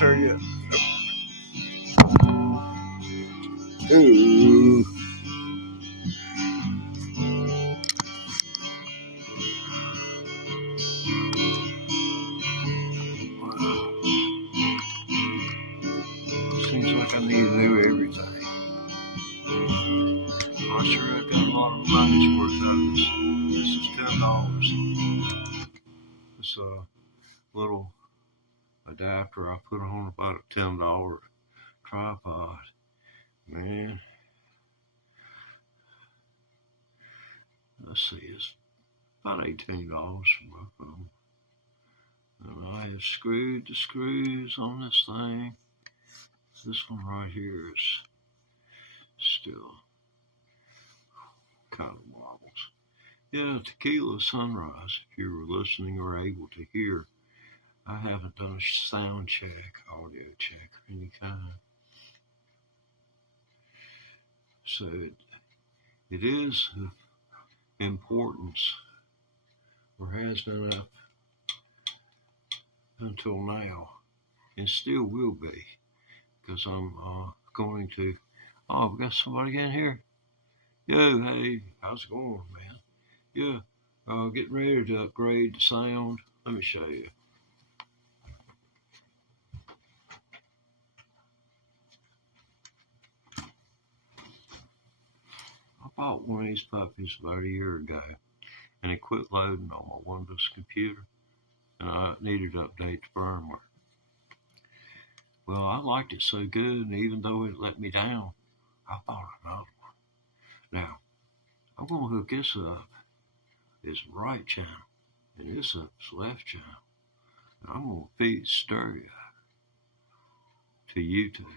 There yet? Ooh. Seems like I need to do everything. I'm sure I got a lot of money's worth out of this. This is $10. This little adapter I put on about a $10 tripod. Man, let's see, it's about $18 for both of them. And I have screwed the screws on this thing. This one right here is still kind of wobbles. Yeah, Tequila Sunrise, if you were listening or able to hear, I haven't done a sound check, audio check of any kind. So it is of importance, or has been up until now, and still will be, because I'm going to, we got somebody in here. Yo, hey, how's it going, man? Yeah, getting ready to upgrade the sound. Let me show you. I bought one of these puppies about a year ago, and it quit loading on my Windows computer, and I needed to update the firmware. Well, I liked it so good, and even though it let me down, I bought another one. Now, I'm going to hook this up as right channel, and this up as left channel, and I'm going to feed stereo to YouTube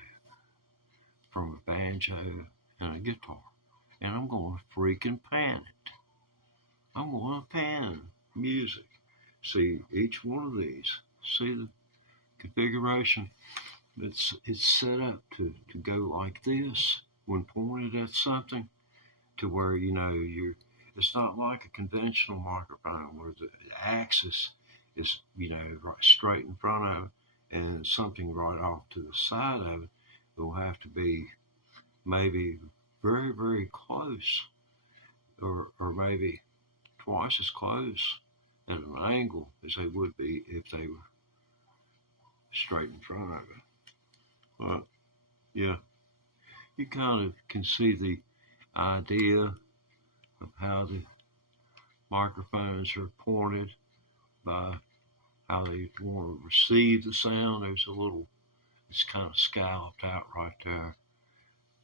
from a banjo and a guitar, and I'm going to freaking pan it. I'm going to pan music. See each one of these. See the configuration? It's set up to go like this when pointed at something, to where, you know, it's not like a conventional microphone where the axis is, you know, right straight in front of it, and something right off to the side of it. It will have to be maybe very, very close, or maybe twice as close at an angle as they would be if they were straight in front of it. But yeah, you kind of can see the idea of how the microphones are pointed by how they want to receive the sound. There's it's kind of scalloped out right there.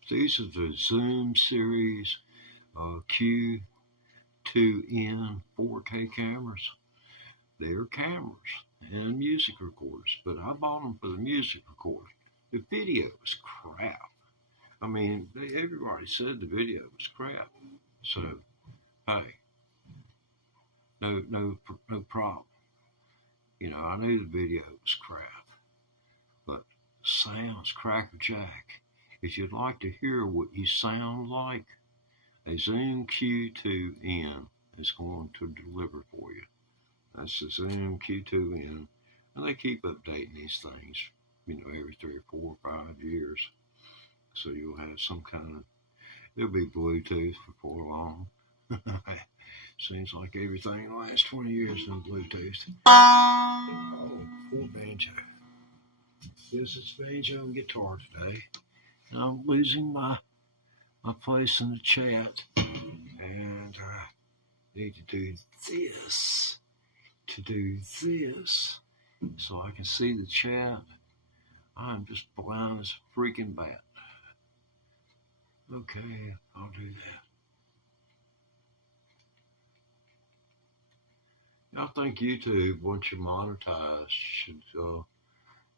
These are the Zoom series Q2N 4K cameras. They're cameras and music recorders, but I bought them for the music recording. The video was crap. I mean, everybody said the video was crap. So, hey, no problem. You know, I knew the video was crap, but sounds crackerjack. If you'd like to hear what you sound like, a Zoom Q2N is going to deliver for you. That's the Zoom Q2N, and they keep updating these things, you know, every 3 or 4 or 5 years. So you'll have some kind of, it'll be Bluetooth before long. Seems like everything in the last 20 years is Bluetooth. Oh, poor Banjo. Yes, it's Banjo and guitar today. And I'm losing my place in the chat. And I need to do this so I can see the chat. I'm just blind as a freaking bat. Okay, I'll do that. I think YouTube, once you're monetized, should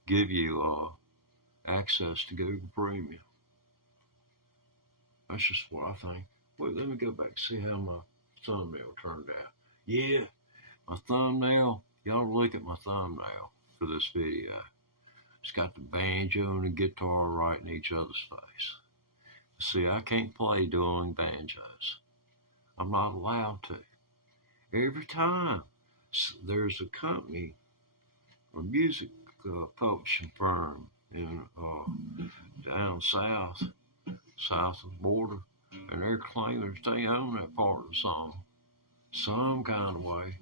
give you access to Google Premium. That's just what I think. Wait, let me go back and see how my thumbnail turned out? Yeah, my thumbnail. Y'all look at my thumbnail for this video. It's got the banjo and the guitar right in each other's face. See, I can't play dueling banjos. I'm not allowed to. Every time there's a company, a music publishing firm in down south of the border, and they're claiming that they own that part of the song some kind of way.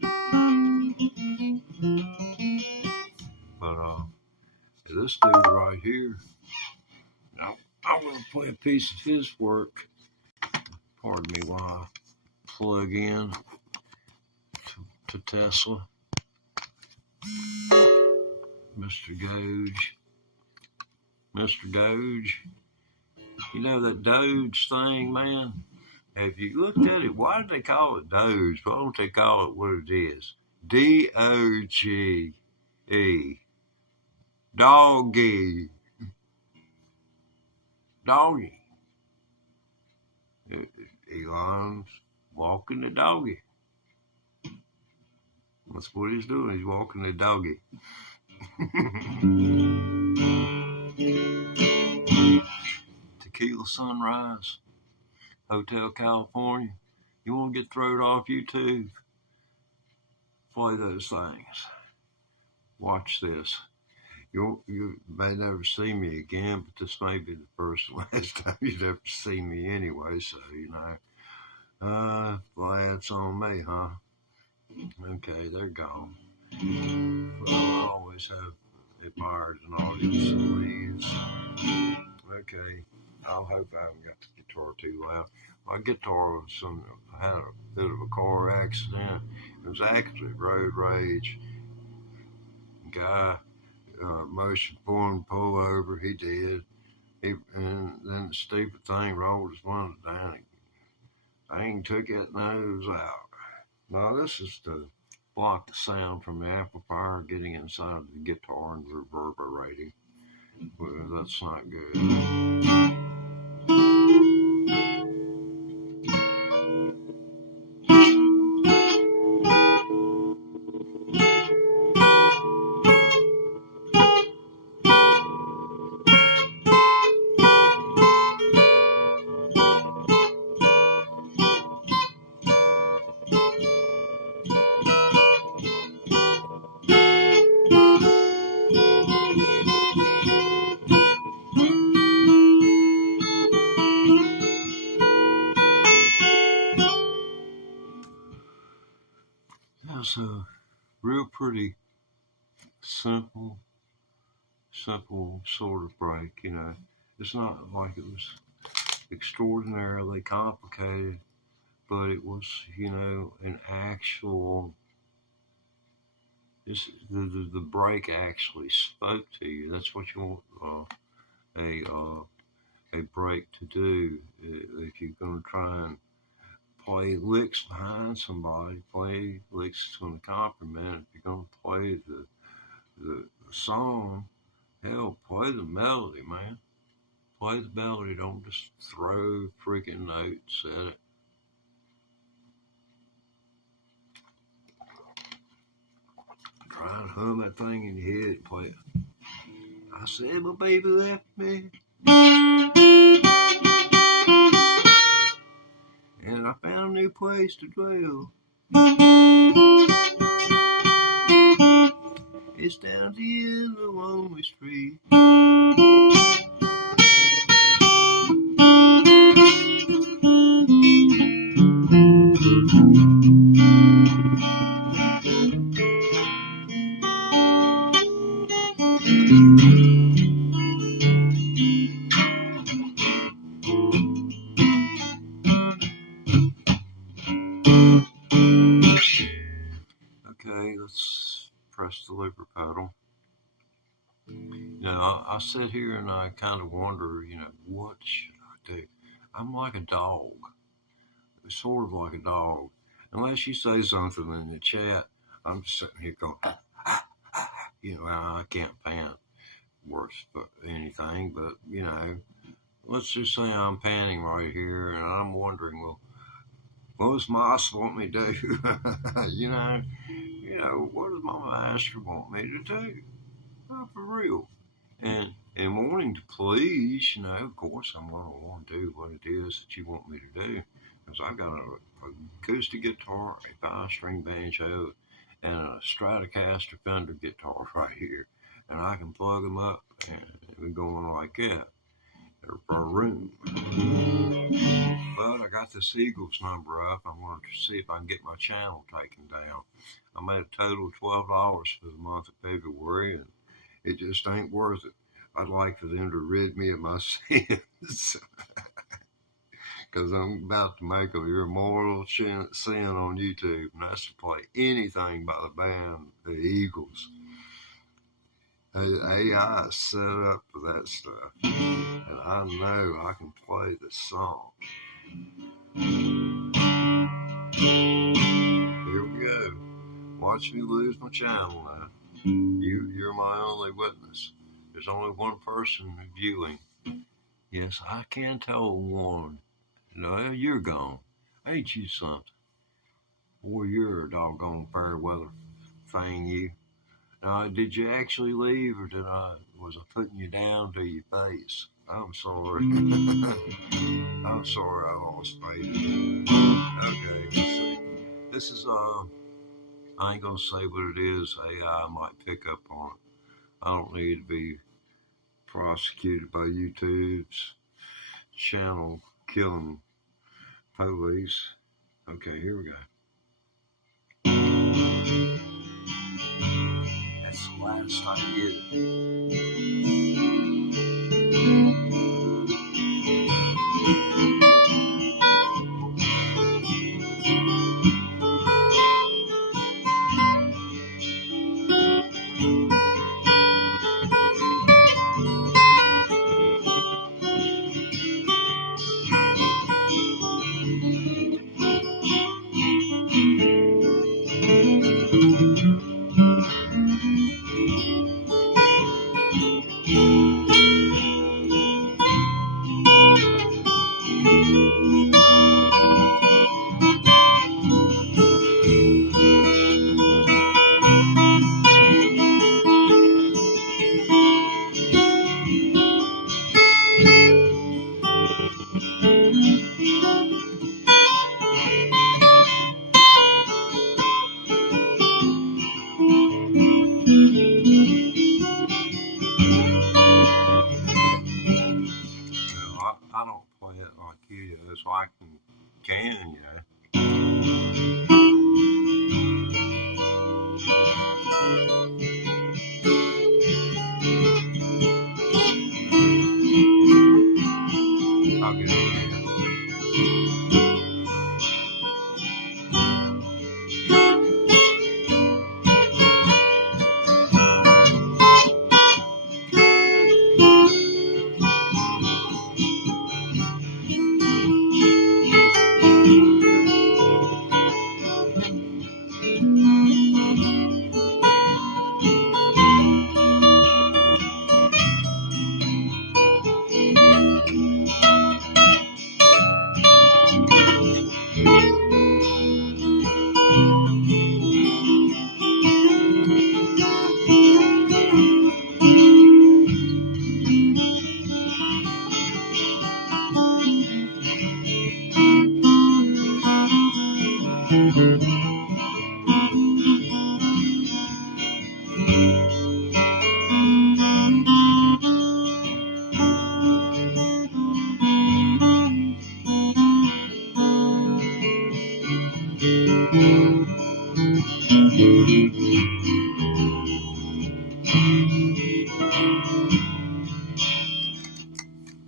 But this dude right here, I'm going to play a piece of his work. Pardon me while I plug in to Tesla. Mr. Doge. You know that Doge thing, man? Have you looked at it? Why did they call it Doge? Why don't they call it what it is? D-O-G-E. Doggy. Doggy. Elon's walking the doggy. That's what he's doing. He's walking the doggy. Tequila Sunrise, Hotel California. You want to get thrown off YouTube? Play those things. Watch this. You may never see me again, but this may be the first and last time you'd ever see me anyway, so, well, that's on me, huh? Okay, they're gone. Well, I always have admired an audience of leads. Okay, I hope I haven't got the guitar too loud. My guitar had a bit of a car accident. It was actually road rage. Guy motioned for him to pull over. He did. And then the stupid thing rolled his window down. Thing took that nose out. Now this is to block the sound from the amplifier getting inside the guitar and reverberating. Well, that's not good. That's a real pretty simple sort of break, It's not like it was extraordinarily complicated, but it was, an actual, the break actually spoke to you. That's what you want a break to do. If you're going to try and play licks behind somebody, play licks that's going to compliment. If you're going to play the song, hell, play the melody, man. Play the melody. Don't just throw freaking notes at it. Try and hum that thing in your head. Play it. I said my baby left me, and I found a new place to dwell. It's down at the end of the lonely street. Okay, let's press the lever pedal. I sit here and I kind of wonder, what should I do? I'm like a dog, sort of like a dog. Unless you say something in the chat, I'm just sitting here going, I can't pant worse for anything, but, let's just say I'm panting right here and I'm wondering, well, what does Moss want me to do? What does my master want me to do? Oh, for real. And wanting to please, of course I'm going to want to do what it is that you want me to do. Because I've got a acoustic guitar, a 5-string banjo, and a Stratocaster Fender guitar right here. And I can plug them up and we're going like that for a room. But I got this Eagles number up. I'm going to see if I can get my channel taken down. I made a total of $12 for the month of February, and it just ain't worth it. I'd like for them to rid me of my sins. Because I'm about to make a immortal sin on YouTube, and that's to play anything by the band, the Eagles. AI is set up for that stuff, and I know I can play the song. Here we go. Watch me lose my channel now. You're my only witness. There's only one person viewing. Yes, I can tell one. No, you're gone. Ain't you something? Boy, you're a doggone fair weather thing, you. Now, did you actually leave, or was I putting you down to your face? I'm sorry. I'm sorry I lost faith. Okay, let's see. This is, I ain't gonna say what it is. AI might pick up on it. I don't need to be prosecuted by YouTube's channel killing police. Okay, here we go. That's the last I get it. I don't play it like you do, so I can. I'll get it again.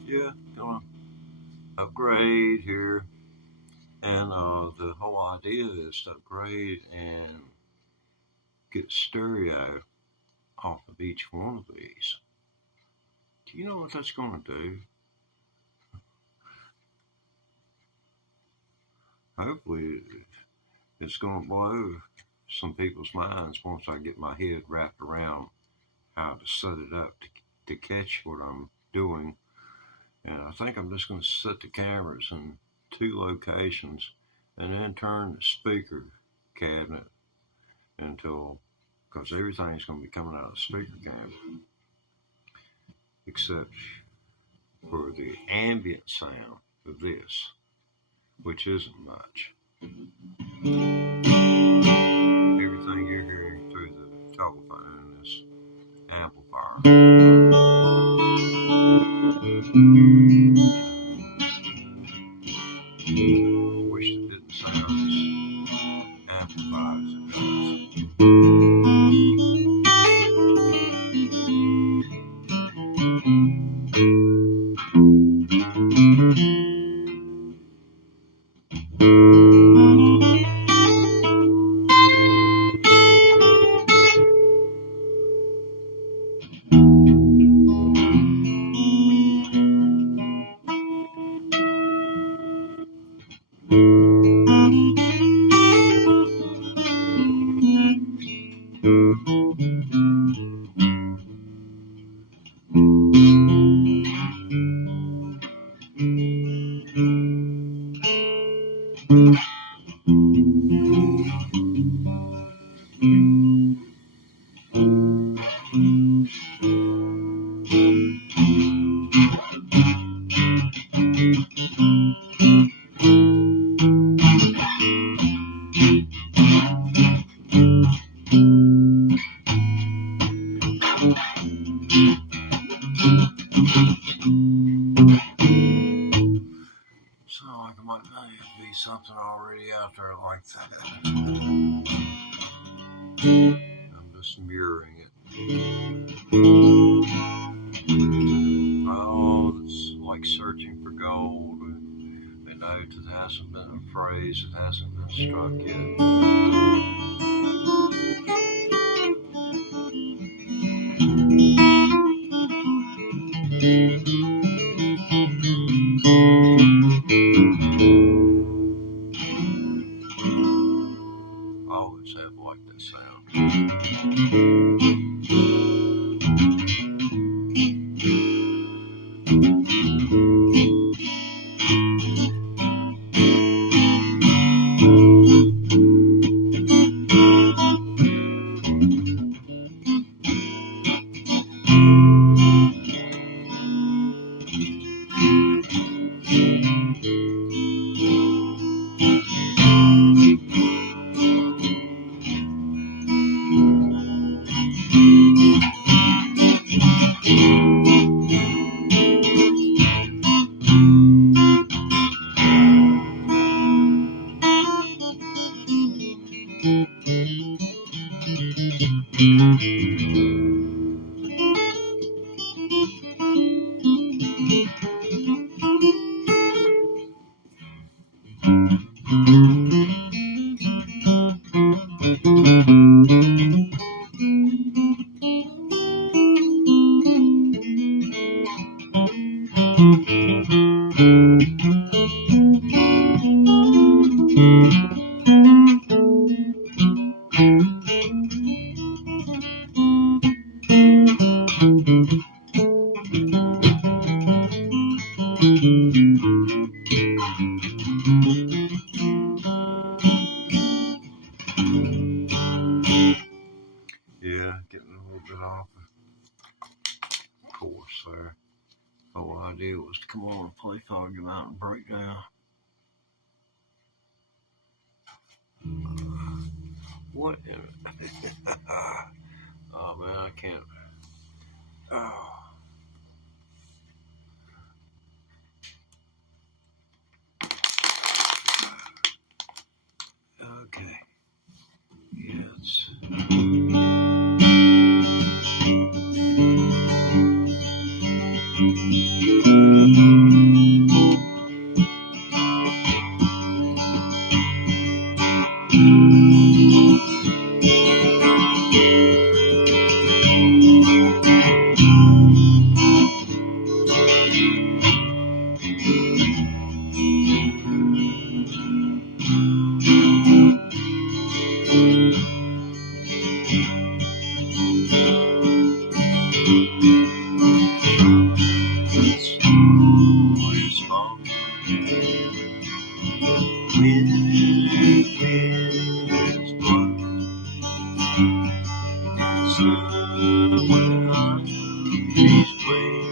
Yeah, gonna upgrade here, and the whole idea is to upgrade and get stereo off of each one of these. Do you know what that's going to do? Hopefully, it's going to blow some people's minds once I get my head wrapped around how to set it up to catch what I'm doing. And I think I'm just going to set the cameras in 2 locations and then turn the speaker cabinet until, because everything's going to be coming out of the speaker cabinet, except for the ambient sound of this, which isn't much. Everything you're hearing through the telephone is amplifier. Wish it didn't sound as amplified as it sounds like it might be something already out there like that. I'm just mirroring it. Oh, it's like searching for gold. A note that hasn't been, a phrase that hasn't been struck yet. I always have liked that sound. Yeah, getting a little bit off the course there. The whole idea was to come on and play Foggy Mountain Breakdown. What in it? Oh man, I can't. Oh. Okay. Yes. It's always fun when somewhere he's playing.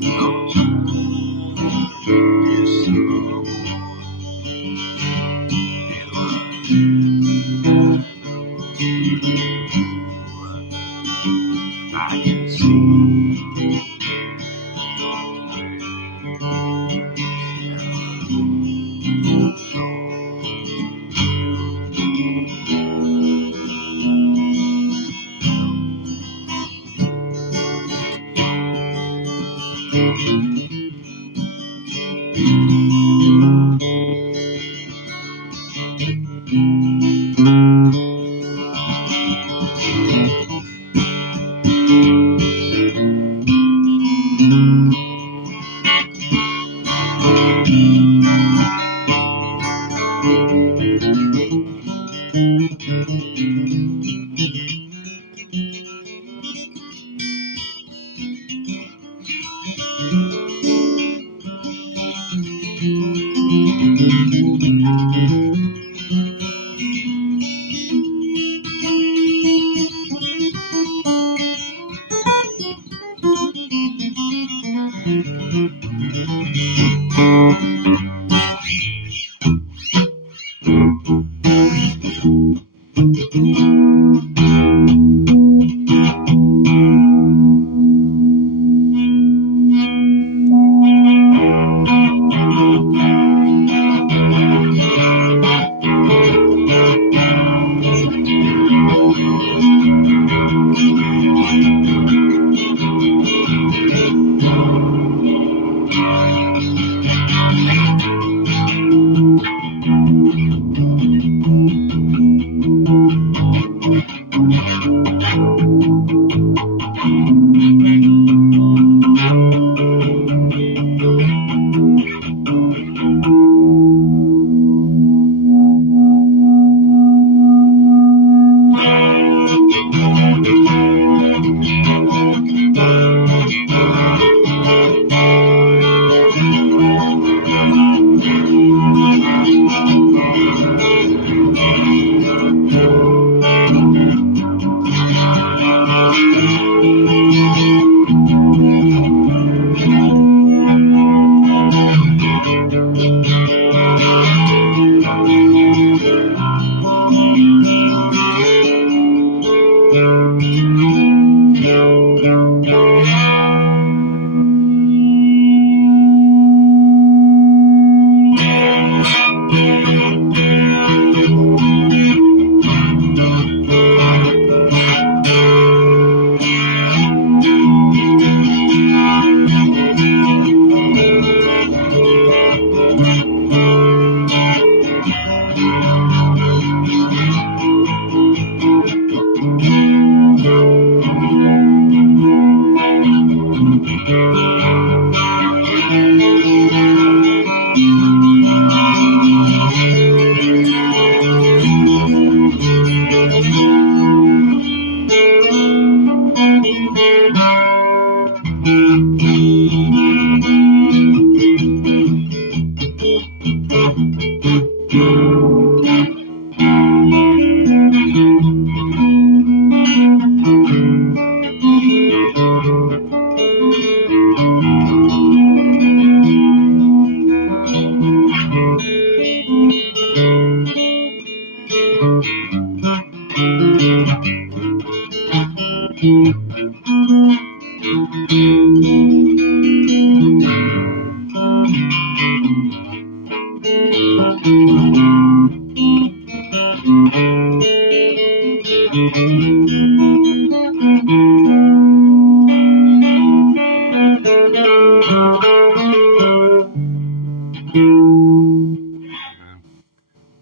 Knows every song. He was I can see.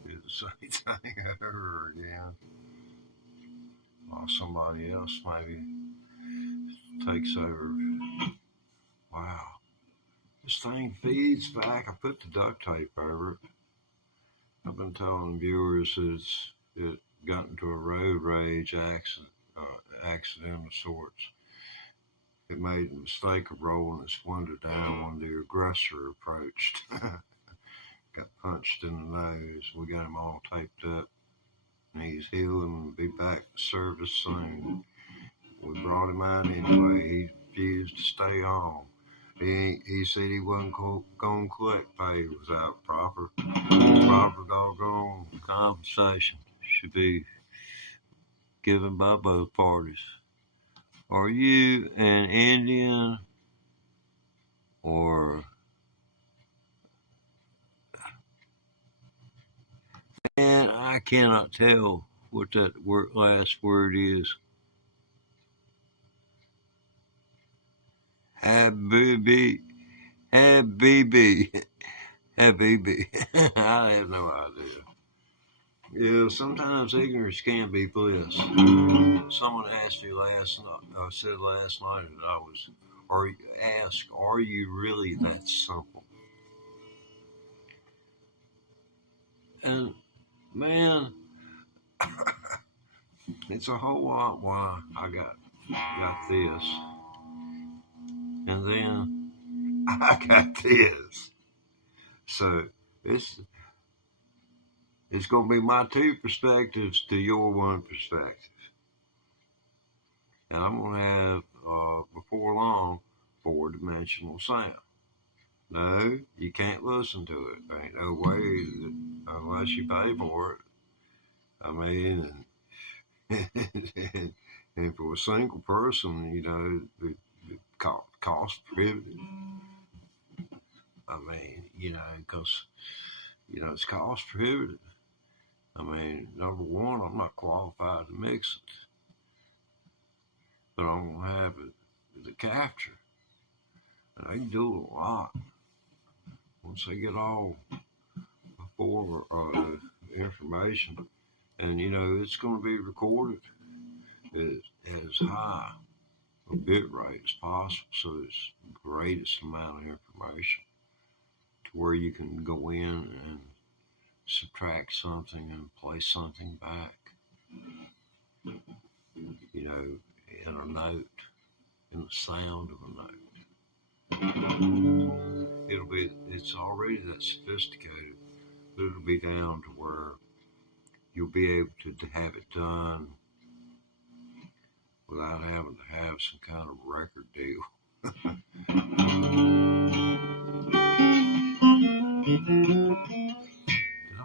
Do the same thing over again. While somebody else maybe takes over. Wow. This thing feeds back. I put the duct tape over it. I've been telling viewers that it got into a road rage accident of sorts. It made the mistake of rolling its window down when the aggressor approached. Got punched in the nose. We got him all taped up. He's healing, be back to service soon. We brought him out anyway. He refused to stay on. He said he wasn't going to collect pay without proper doggone compensation. Should be given by both parties. Are you an Indian or... And I cannot tell what that last word is. Habibi. Habibi. Habibi. I have no idea. Yeah, sometimes ignorance can be bliss. Someone asked me said last night that are you really that simple? And man, it's a whole lot why I got this. And then I got this. So it's going to be my two perspectives to your one perspective. And I'm going to have, before long, four-dimensional sound. No, you can't listen to it. There ain't no way unless you pay for it. I mean, and for a single person, the cost prohibitive. I mean, because, it's cost prohibitive. I mean, number one, I'm not qualified to mix it. But I'm going to have the capture. And they can do a lot. Once they get all before information. And, it's going to be recorded as high a bit rate as possible. So it's the greatest amount of information to where you can go in and subtract something and place something back. In a note, in the sound of a note. It's already that sophisticated, but it'll be down to where you'll be able to have it done without having to have some kind of record deal. Did I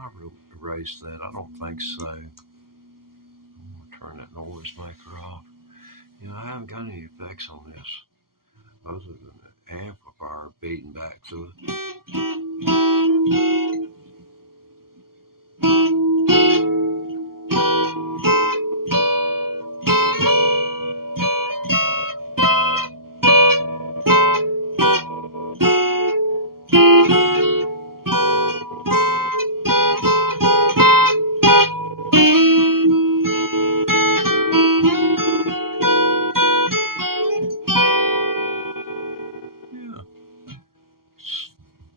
erase that? I don't think so. I'm going to turn that noise maker off. I haven't got any effects on this other than the amplifier beating back to it.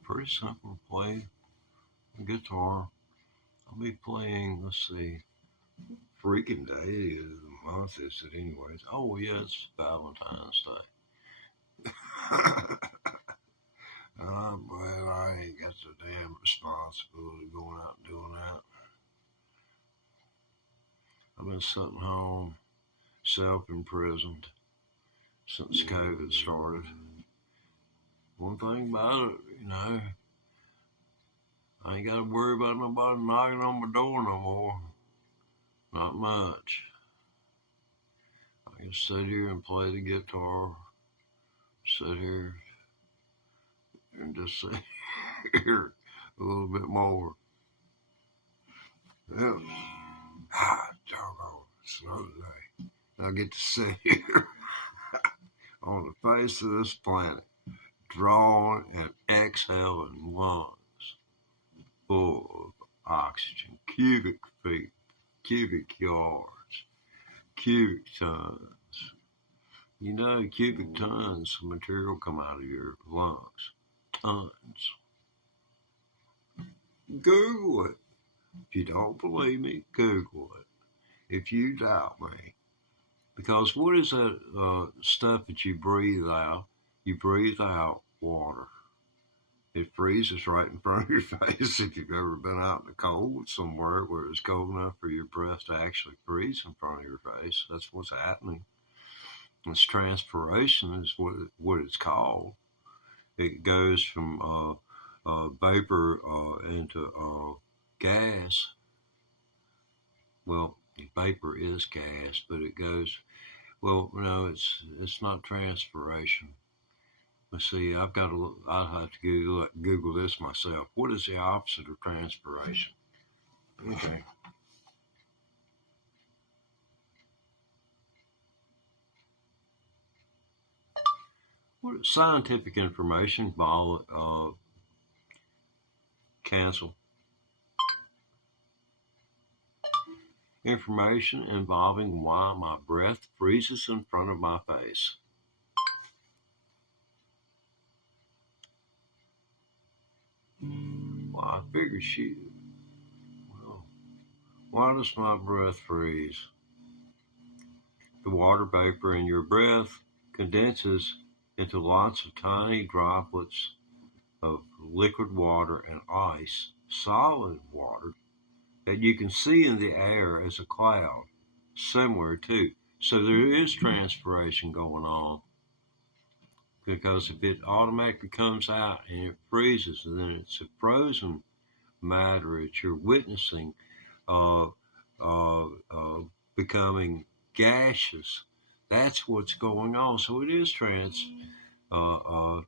Pretty simple to play the guitar. I'll be playing, let's see, freaking day of the month is it anyways? Oh yeah, it's Valentine's Day. I'm glad I ain't got the damn responsibility going out and doing that. I've been sitting home, self-imprisoned since COVID started. One thing about it, I ain't got to worry about nobody knocking on my door no more. Not much. I can sit here and play the guitar, sit here and just sit here a little bit more. Yeah. Doggone, it's another day. I get to sit here on the face of this planet, drawing and exhaling lungs full of oxygen, cubic feet, cubic yards, cubic tons. Cubic tons of material come out of your lungs. Tons. Google it. If you don't believe me, Google it. If you doubt me. Because what is that stuff that you breathe out? You breathe out water. It freezes right in front of your face. If you've ever been out in the cold somewhere where it's cold enough for your breath to actually freeze in front of your face, that's what's happening. This transpiration is what it's called. It goes from vapor into gas. Well, vapor is gas, but it goes. Well, no, it's not transpiration. Let's see. I'll have to Google this myself. What is the opposite of transpiration? Okay. What scientific information? Cancel. Information involving why my breath freezes in front of my face. Well, I figured well, why does my breath freeze? The water vapor in your breath condenses into lots of tiny droplets of liquid water and ice, solid water, that you can see in the air as a cloud, similar to. So there is transpiration going on, because if it automatically comes out and it freezes, then it's a frozen matter that you're witnessing becoming gaseous. That's what's going on. So it is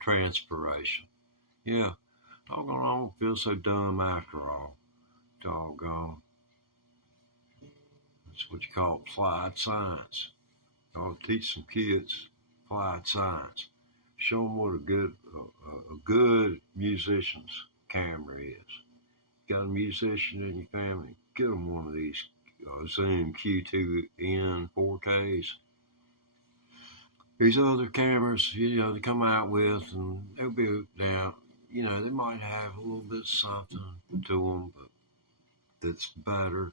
transpiration. Yeah. Doggone, I don't feel so dumb after all. Doggone. That's what you call applied science. I'll teach some kids applied science. Show them what a good musician's camera is. Got a musician in your family, get them one of these Zoom Q2N 4Ks. These other cameras, they come out with, and they'll be down. They might have a little bit of something to them, but that's better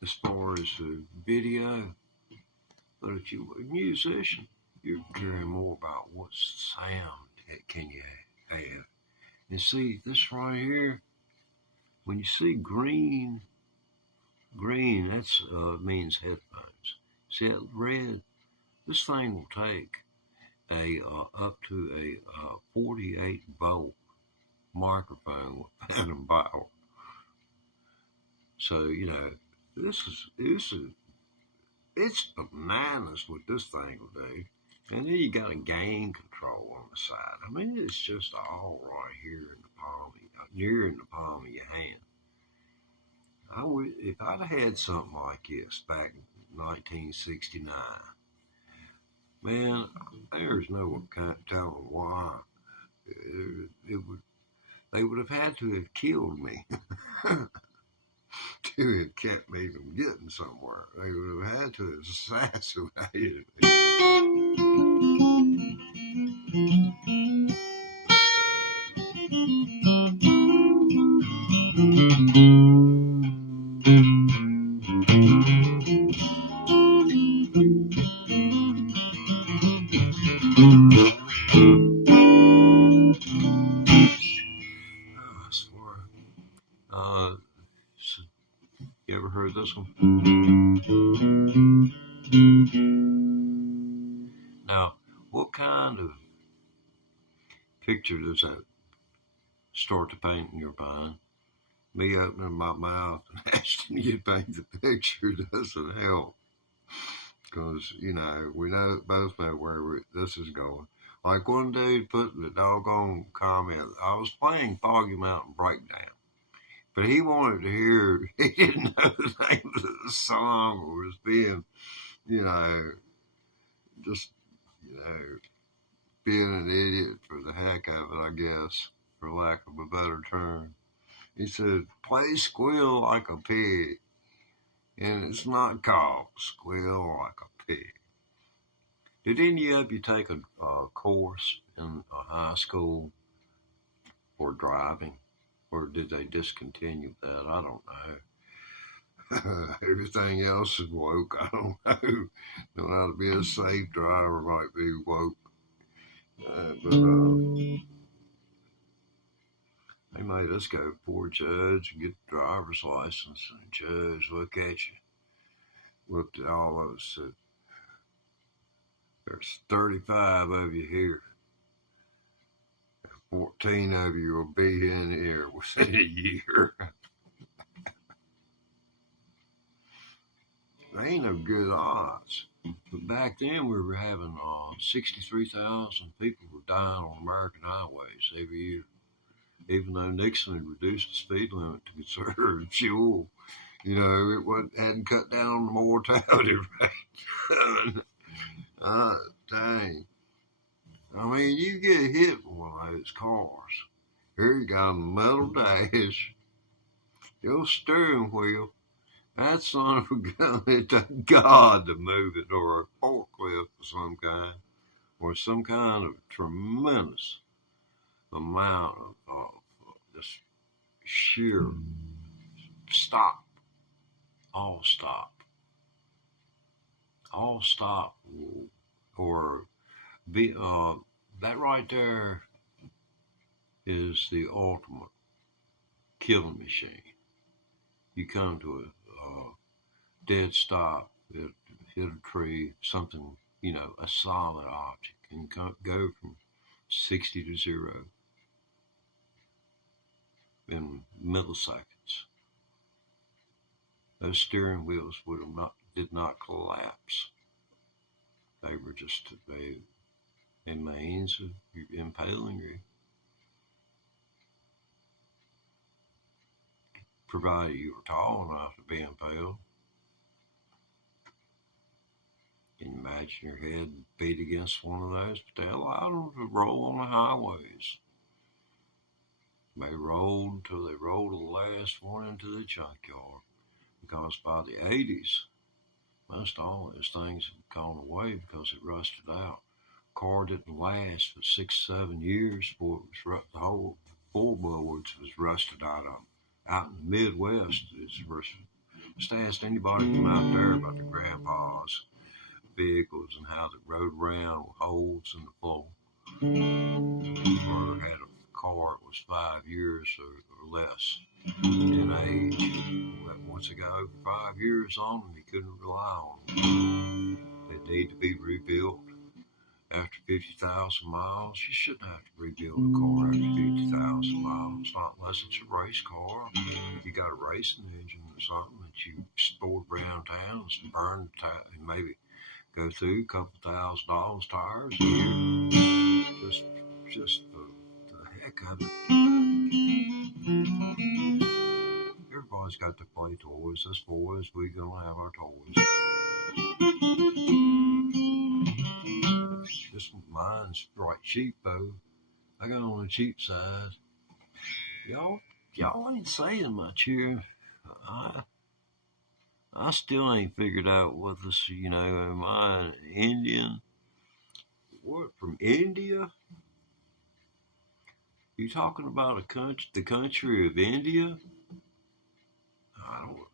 as far as the video. But if you're a musician, you're caring more about what sound can you have. And see, this right here, when you see green, that's means headphones. See that red? This thing will take up to a 48 volt microphone with phantom power. So it's bananas what this thing will do. And then you got a gain control on the side. I mean, it's just all right here in the palm of your hand. If I'd have had something like this back in 1969, man, there's no telling why. They would have had to have killed me to have kept me from getting somewhere. They would have had to have assassinated me. You ever heard this one? Now, what kind of picture does that start to paint in your mind? Me opening my mouth and asking you to paint the picture doesn't help. Because, we both know where this is going. Like one dude put in the doggone comment, I was playing Foggy Mountain Breakdown. But he wanted to hear, he didn't know the name of the song, or was being, just, being an idiot for the heck of it, I guess, for lack of a better term. He said, play Squeal Like a Pig. And it's not called Squeal Like a Pig. Did any of you take a course in a high school for driving? Or did they discontinue that? I don't know. Everything else is woke. I don't know. Know how to be a safe driver might be woke. They made us go before a judge and get the driver's license, and the judge look at you, looked at all of us, said, "There's 35 of you here. 14 of you will be in here within a year." They ain't no good odds. But back then we were having 63,000 people were dying on American highways every year. Even though Nixon had reduced the speed limit to conserve fuel, it hadn't cut down the mortality rate. Dang. I mean, you get hit with one of those cars. Here you got a metal dash, your steering wheel. That son of a gun, it took God to move it, or a forklift of some kind, or some kind of tremendous amount of this sheer stop, all stop, or be that right there is the ultimate killing machine. You come to a dead stop, hit a tree, something, a solid object, and go from 60 to 0 in milliseconds. Those steering wheels did not collapse. They were just a means of impaling you, provided you were tall enough to be impaled. Can you imagine your head beat against one of those? But they allowed them to roll on the highways. They rolled until they rolled the last one into the junkyard. Because by the 80s, most all those things had gone away because it rusted out. Car didn't last for 6-7 years before it was the whole floorboards was rusted out of them. Out in the Midwest, it's rusted. Just ask anybody from out there about the grandpa's vehicles and how they rode around with holes in the floor. Or had a car that was 5 years or less in age. But once they got over 5 years on them, you couldn't rely on them. They need to be rebuilt. After 50,000 miles, you shouldn't have to rebuild a car after 50,000 miles, not unless it's a race car. You got a racing engine or something that you stored around town and burn and maybe go through a couple $1,000 tires a year. Just the heck of it. Everybody's got to play toys. Us boys, we gonna have our toys. This mine's right cheap though. I got on the cheap side. Y'all ain't saying much here. I still ain't figured out what this, am I an Indian? What, from India? You talking about the country of India? I don't.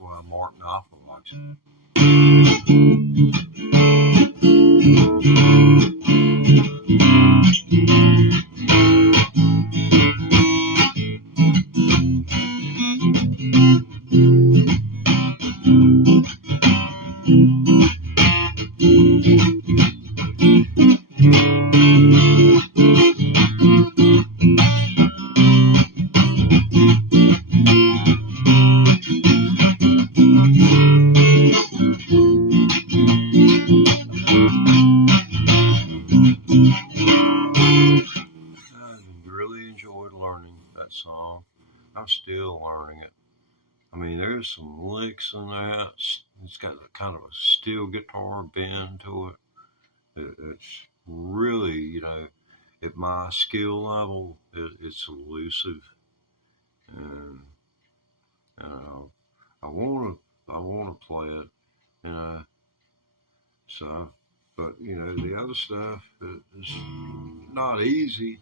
why Mark Knopfler likes it. Really enjoyed learning that song. I'm still learning it. I mean, there's some licks in that. It's got kind of a steel guitar bend to it. It's really, at my skill level, it's elusive, and I want to play it, so. But the other stuff is not easy.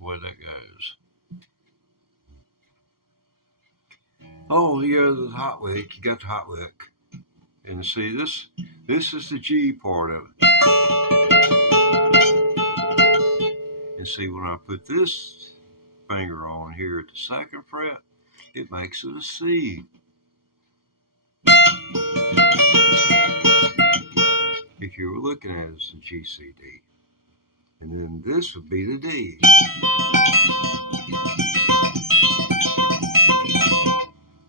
Way that goes. Oh, here's the hot lick. You got the hot lick, and see this is the G part of it. And see, when I put this finger on here at the second fret, it makes it a C. If you were looking at it as a G, C, D, and then this would be the D.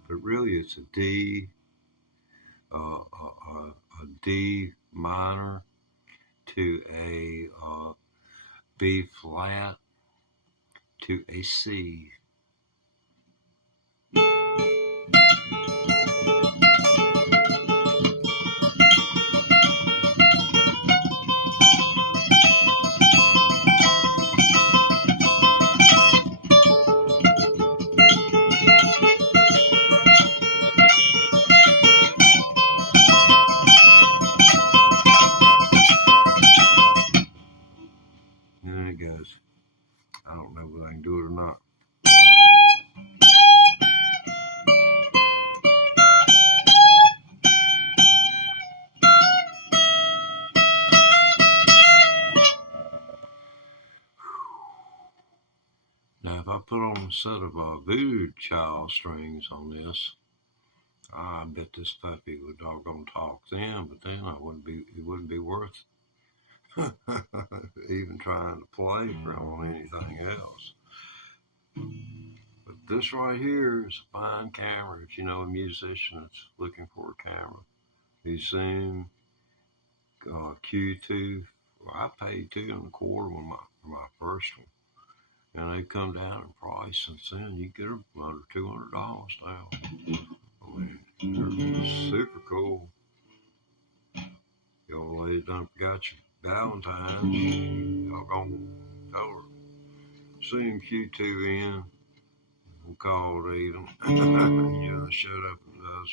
But really, it's a D, a D minor to a B flat to a C. Goes. I don't know whether I can do it or not. Now, if I put on a set of Voodoo Child strings on this, I bet this puppy would doggone talk then, but then it wouldn't be worth even trying to play from anything else. But this right here is a fine camera. If you know a musician that's looking for a camera, you seen Q2. Well, I paid $2.25 for my first one, and they've come down in price since then. You get them under $200 now. I mean, they're super cool. Y'all ladies done forgot your Valentine's, y'all gonna tell her. Soon Q2 in, we'll call it even. Shut up and does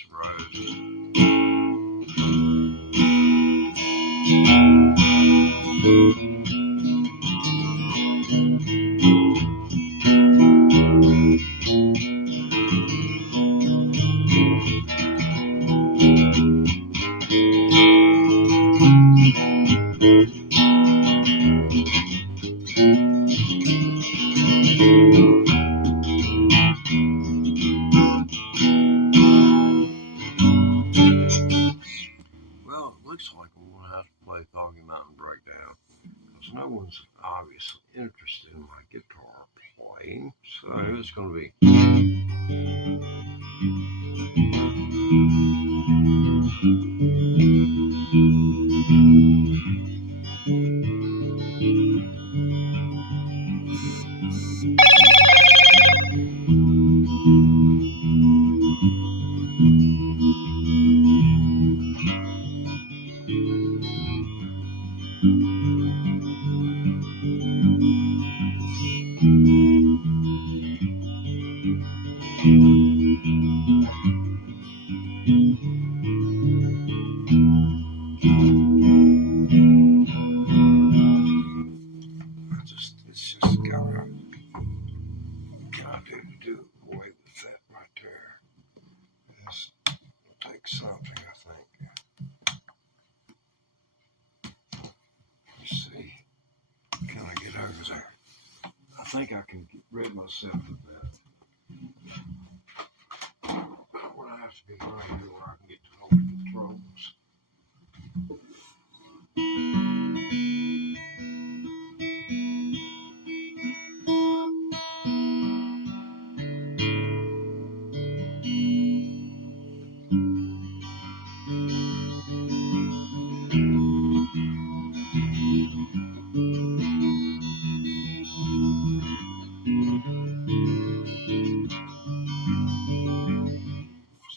no one's obviously interested in my guitar playing, so it's going to be. I do to do away with that right there. This will take something, I think. Let's see. Can I get over there? I think I can get rid myself of that. What I have to be right here where I can get to all the controls.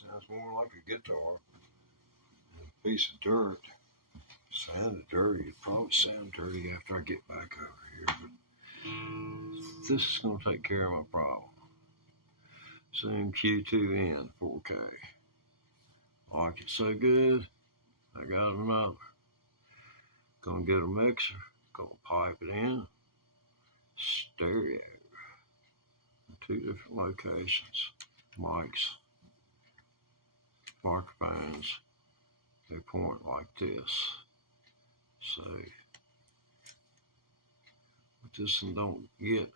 Sounds more like a guitar than a piece of dirt. Sounded dirty. It probably sound dirty after I get back over here, but this is going to take care of my problem. Same Q2N 4K. Like it so good, I got another. Gonna get a mixer, gonna pipe it in, stereo. Two different locations. Mics, microphones, they point like this. So, but this one don't get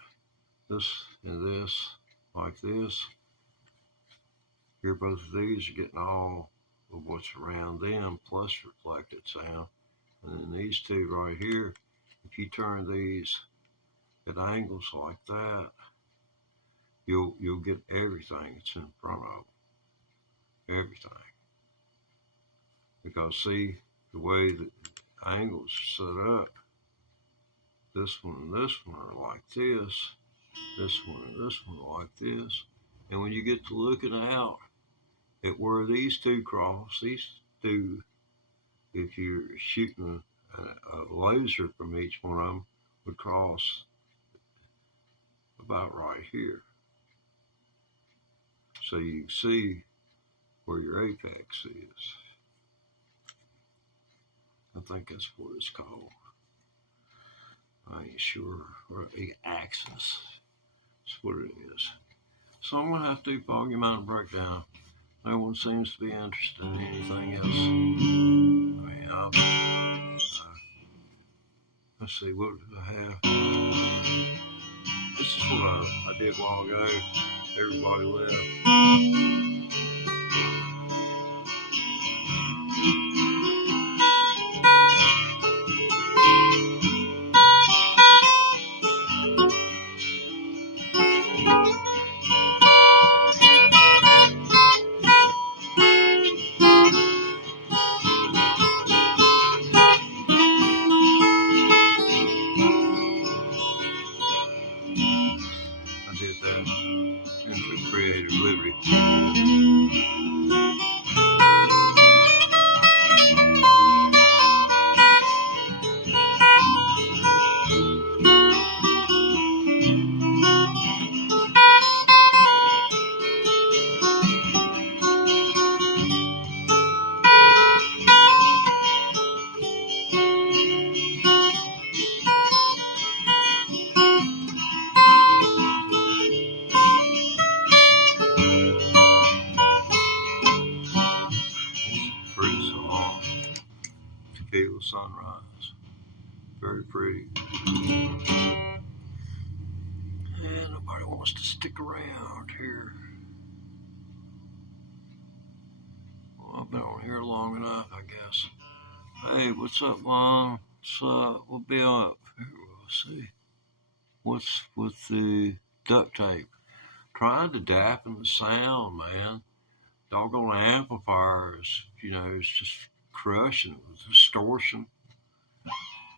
this and this like this. Here, both of these are getting all of what's around them plus reflected sound. And then these two right here, if you turn these at angles like that, you'll get everything that's in front of them. Everything. Because see, the way that the angles are set up, this one and this one are like this one and this one are like this. And when you get to looking out at where these two cross, these two, if you're shooting a laser from each one of them, would cross about right here. So you can see where your apex is. I think that's what it's called. I ain't sure. Or the axis. That's what it is. So I'm going to have to do fog amount of breakdown. No one seems to be interested in anything else. I mean, let's see, what did I have? This is what I did a while ago. Everybody left. I did that into creative liberty. Pretty song. Tequila Sunrise. Very pretty. And nobody wants to stick around here. Well, I've been on here long enough, I guess. Hey, what's up, Mom? What's up? We'll be up. Here, we'll see. What's with the duct tape? Trying to dampen the sound, man. Doggone amplifiers, it's just crushing it with distortion.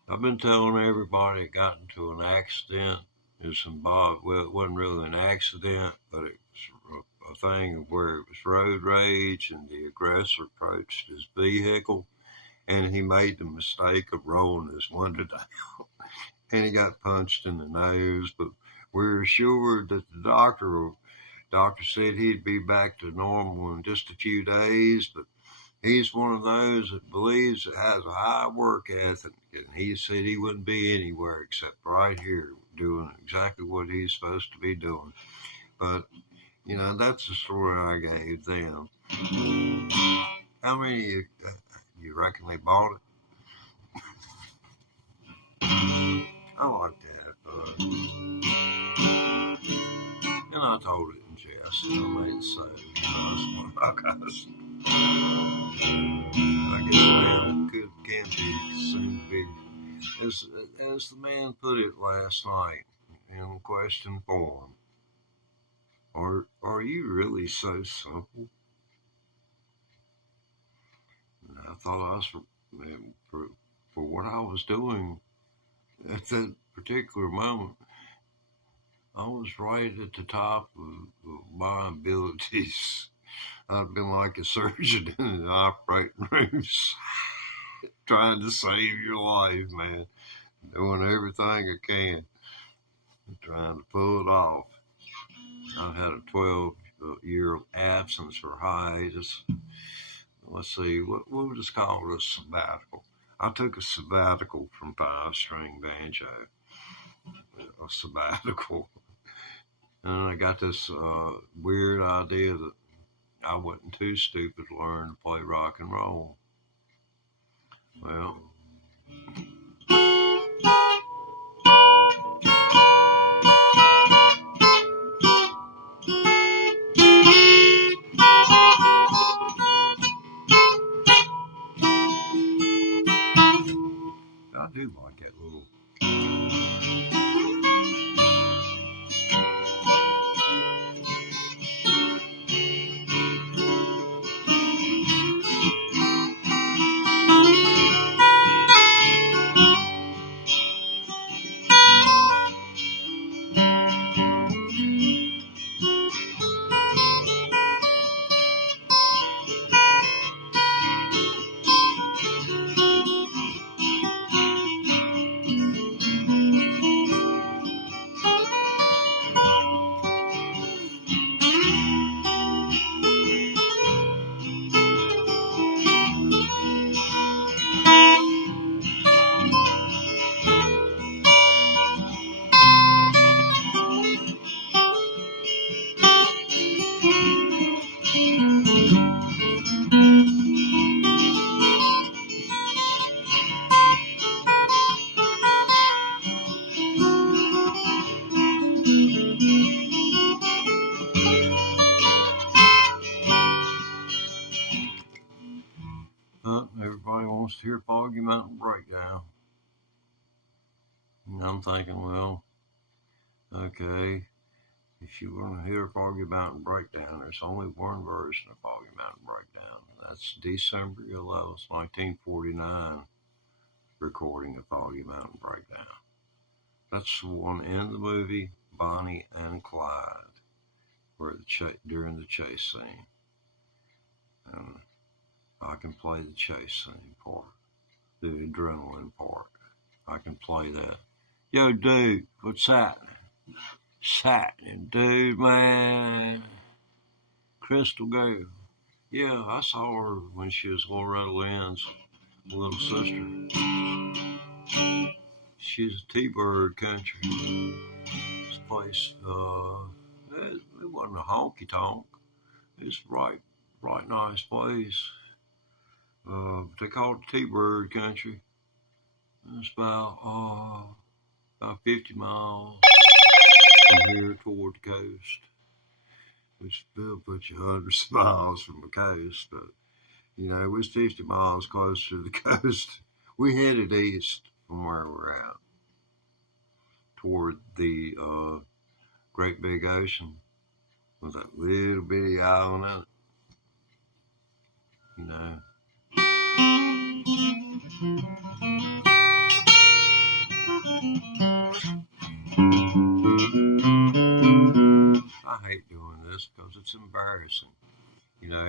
I've been telling everybody it got into an accident. It was involved. Well, it wasn't really an accident, but it was a thing where it was road rage, and the aggressor approached his vehicle, and he made the mistake of rolling his window down, and he got punched in the nose. But we were assured that the doctor said he'd be back to normal in just a few days, but he's one of those that believes it has a high work ethic, and he said he wouldn't be anywhere except right here doing exactly what he's supposed to be doing. But, you know, that's the story I gave them. How many you reckon they bought it? I like that. And I told it in jest. I made it so. It's one of my guys. I guess man can be, soon to be. As the man put it last night in question form, are you really so simple? And I thought I was, for what I was doing at that particular moment, I was right at the top of my abilities. I've been like a surgeon in the operating rooms trying to save your life, man. Doing everything I can, trying to pull it off. I've had a 12-year absence or hiatus. Let's see, what would just call it a sabbatical. I took a sabbatical from 5-string banjo, a sabbatical. And I got this weird idea that I wasn't too stupid to learn to play rock and roll. Well, I do like that little. Everybody wants to hear Foggy Mountain Breakdown. And I'm thinking, well, okay, if you want to hear Foggy Mountain Breakdown, there's only one version of Foggy Mountain Breakdown. That's December 11th, 1949 recording of Foggy Mountain Breakdown. That's the one in the movie Bonnie and Clyde, where during the chase scene. And I can play the chase scene part, the adrenaline part. I can play that. Yo, dude, what's happening? Happening, dude, man. Crystal girl. Yeah, I saw her when she was Loretta Lynn's little sister. She's a T-Bird country. This place, it wasn't a honky tonk. It's right nice place. They call it T-Bird country. It's about 50 miles from here toward the coast. Which still puts you hundreds of miles from the coast, but you know, it was 50 miles closer to the coast. We headed east from where we're at toward the great big ocean with that little bitty island in it. You know. I hate doing this because it's embarrassing. You know,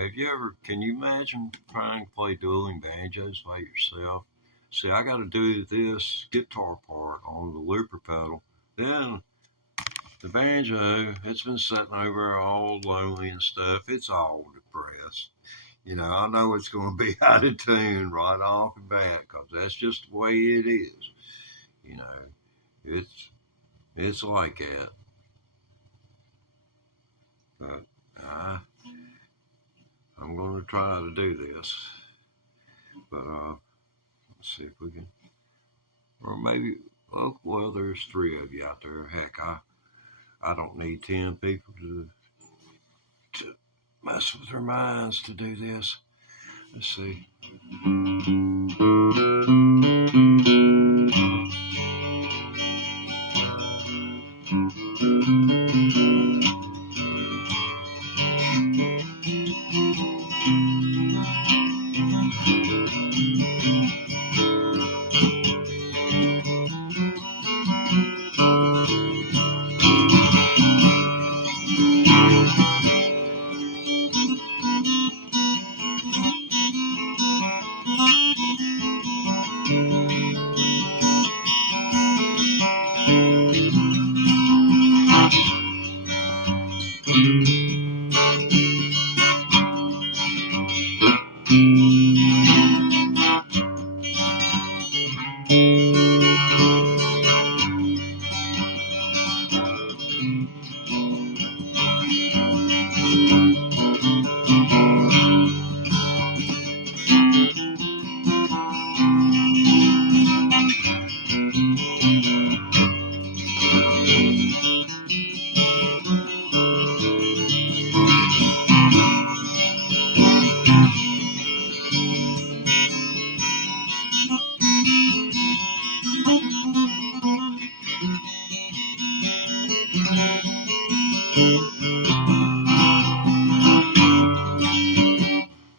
can you imagine trying to play dueling banjos by yourself? See, I got to do this guitar part on the looper pedal. Then the banjo, it's been sitting over all lonely and stuff. It's all depressed. You know, I know it's going to be out of tune right off the bat because that's just the way it is. You know, it's like that. to try to do this, but let's see if we can, or maybe, oh, well, there's 3 of you out there. Heck, I don't need 10 people to mess with their minds to do this. Let's see.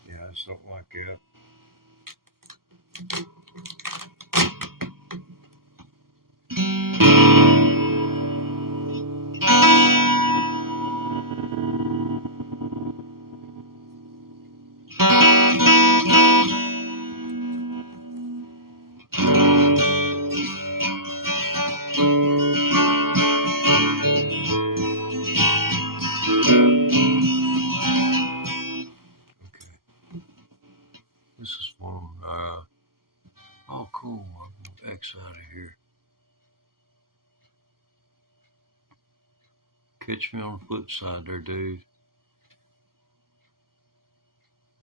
Yeah, I just don't like that. This is one, oh cool, I'm gonna X out of here. Catch me on the flip side there, dude.